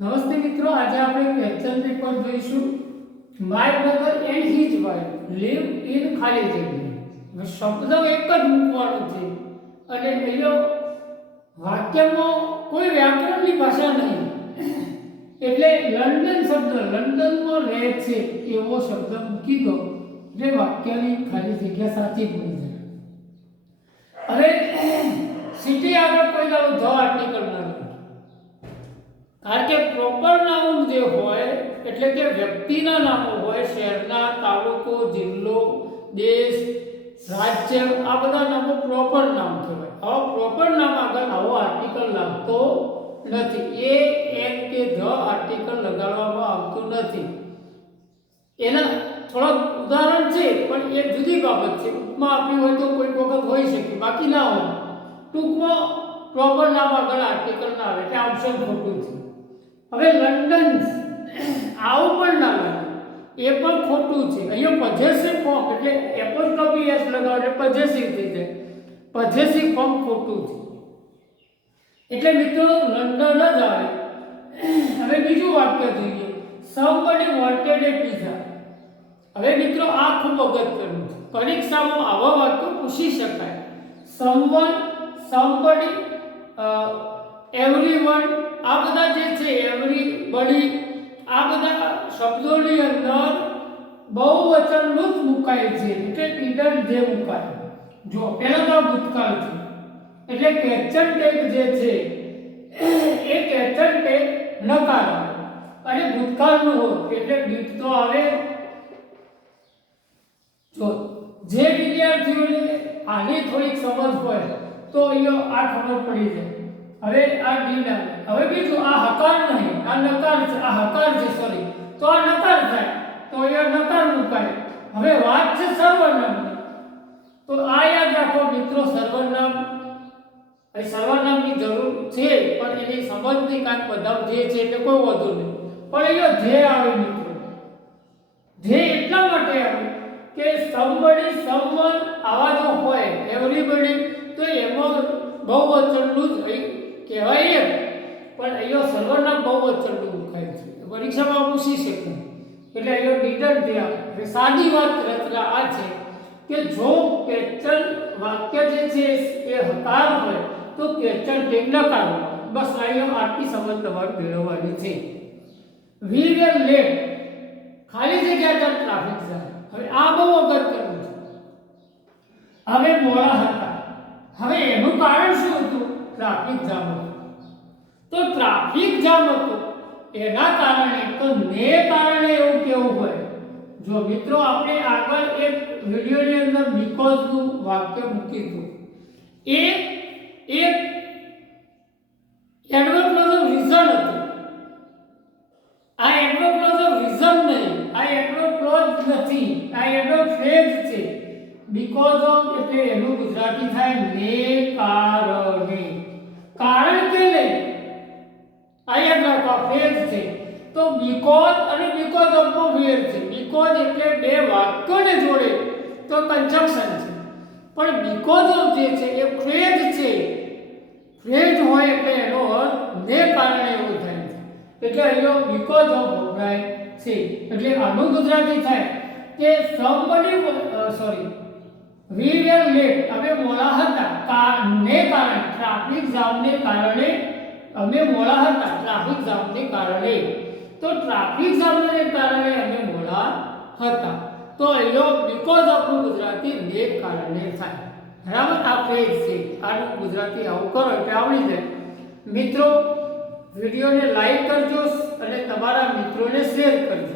નમસ્તે મિત્રો, આજે આપણે ક્વેશ્ચન પેપર જોઈશું. My brother and his wife live in ખાલી જગ્યા. શબ્દ એક જ મૂકવાનો છે અને એનો વાક્યમાં કોઈ વ્યાકરણની ભાષા નહીં, એટલે લંડન શબ્દ લંડનમાં રહે છે એવો શબ્દ મૂકી દો એટલે વાક્યની ખાલી જગ્યા સાચી પડી જાય. હવે સિટી આગળ કોઈ દાડો ધ આર્ટિકલ ના, કારણ કે પ્રોપર નાઉન જે હોય એટલે કે વ્યક્તિના નામો હોય, શહેરના, તાલુકો, જિલ્લો, દેશ, રાજ્ય, આ બધા નામો પ્રોપર નામ કહેવાય. આવા પ્રોપર નામ આગળ આવો આર્ટિકલ લાગતો નથી. એ એન કે ધ આર્ટિકલ લગાડવામાં આવતું નથી. એના થોડાક ઉદાહરણ છે પણ એ જુદી બાબત છે. ઉપમા આપી હોય તો કોઈ વખત હોઈ શકે, બાકી ના હોય. ટૂંકમાં પ્રોપર નામ આગળ આર્ટિકલ ના આવે એટલે ઓપ્શન ખોટું છે. હવે લંડન આવું પણ ના લાગે, એ પણ ખોટું છે. અહીંયા પોઝેસિવ ફોર્મ એટલે એપોસ્ટ્રોફી એસ લગાવો એટલે પોઝેસિવ થઈ જાય. પોઝેસિવ ફોર્મ ખોટું છે એટલે મિત્રો લંડન જ આવે. હવે બીજું વાક્ય જોઈએ, સમબડી વોન્ટેડ એ પીઝા. હવે મિત્રો આ ખૂબ અગત્યનું છે. પરીક્ષામાં આવા વાક્યો પૂછી શકાય. સમવન, સમબડી, એવરીવન, આ બધા જે છે એવરીબડી, આ બધા શબ્દોની અંદર બહુવચનનું જ મુકાય છે એટલે ઈડન જે મુકાય. જો પહેલા તો ભૂતકાળ છે એટલે ક્વેશ્ચન ટેગ જે છે એ ક્વેશ્ચન ટેગ નકાર આવે અને ભૂતકાળનું હોય એટલે ડીડ તો આવે. જો જે વિદ્યાર્થીઓને આની થોડીક સમજ હોય તો અહીંયા આ ખબર પડી જાય. હવે આ ડીડ આવે. હવે બીજું આ હકાર નહીં, આ નકાર છે. આ હકાર છે સોરી, તો આ નકાર થાય તો અહીંયા નકાર મુકાય. હવે વાત છે સર્વનામની, તો આ યાદ રાખો મિત્રો, સર્વનામ અહીં સર્વનામની જરૂર છે પણ એની સમજની કાંઈક બધા જે છે એટલે કોઈ વધુ નહીં. પણ અહીંયા જે આવે મિત્રો, જે એટલા માટે આવે કે સમબડી, સમવન આવા જો હોય, એવરીબડી, તો એમાં બહુવચનનું જ કહેવાય એમ. પણ અહીંયા સર્વનામ બહુવચનનું મુકાય છે, પરીક્ષામાં પૂછી શકે એટલે અહીંયા ડીડન દે આપે. સાદી વાત રચના આ છે કે જો ક્વેશ્ચન વાક્ય જે છે એ હકાર હોય તો ક્વેશ્ચન ટેગ નકાર હોય. બસ અહીંયા આટલી સમજ તમારે મેળવવાની છે. વી વેર લેટ, ખાલી જગ્યા પર ટ્રાફિક જાય. હવે આ બહુ અગત્યનું છે. હવે મોડા હતા. હવે એનું કારણ શું હતું? ટ્રાફિક જામ હતું. તો ટ્રાફિક જામ હતું એના કારણે, તો ને કારણે એવું કેવું હોય. જો મિત્રો આપણે આગળ એક વિડિયોની અંદર બીકોઝ નું વાક્ય મૂકી હતું. એ એક એડવર્બ ક્લોઝ ઓફ રીઝન હતું. આ એડવર્બ ક્લોઝ ઓફ રીઝન નહીં, આ એડવર્બ ક્લોઝ નથી, આ એડવર્બ ફ્રેઝ છે. બીકોઝ ઓફ એટલે એનું ગુજરાતી થાય ને કારણે. કારણ કે નહીં, આ યાદ રાખો, ફેર છે. તો બીકોઝ અને બીકોઝ ઓફ નો ફેર છે. બીકોઝ એટલે બે વાક્યોને જોડે તો કન્જંક્શન છે, પણ બીકોઝ ઓફ જે છે એ ફ્રેઝ છે. ફ્રેઝ હોય એટલે એનો અર્થ ને કારણે એવો થાય છે. એટલે અહીંયા બીકોઝ ઓફ વપરાય છે. એટલે આનું ગુજરાતી થાય કે સમબડી સોરી વી વેર લેટ, અમે મોડા હતા ને કારણે, ટ્રાફિક જામને કારણે અમે મોડા હતા. ટ્રાફિક જામને કારણે, તો ટ્રાફિક જામને કારણે અમે મોડા હતા. તો અહીંયા બીકોઝ ઓફ નું ગુજરાતી ને કારણે થાય. બરાબર, આ ફ્રેઝ છે. આનું ગુજરાતી આવું કરો એટલે આવડી જાય. મિત્રો વિડીયોને લાઈક કરજો અને તમારા મિત્રોને શેર કરજો.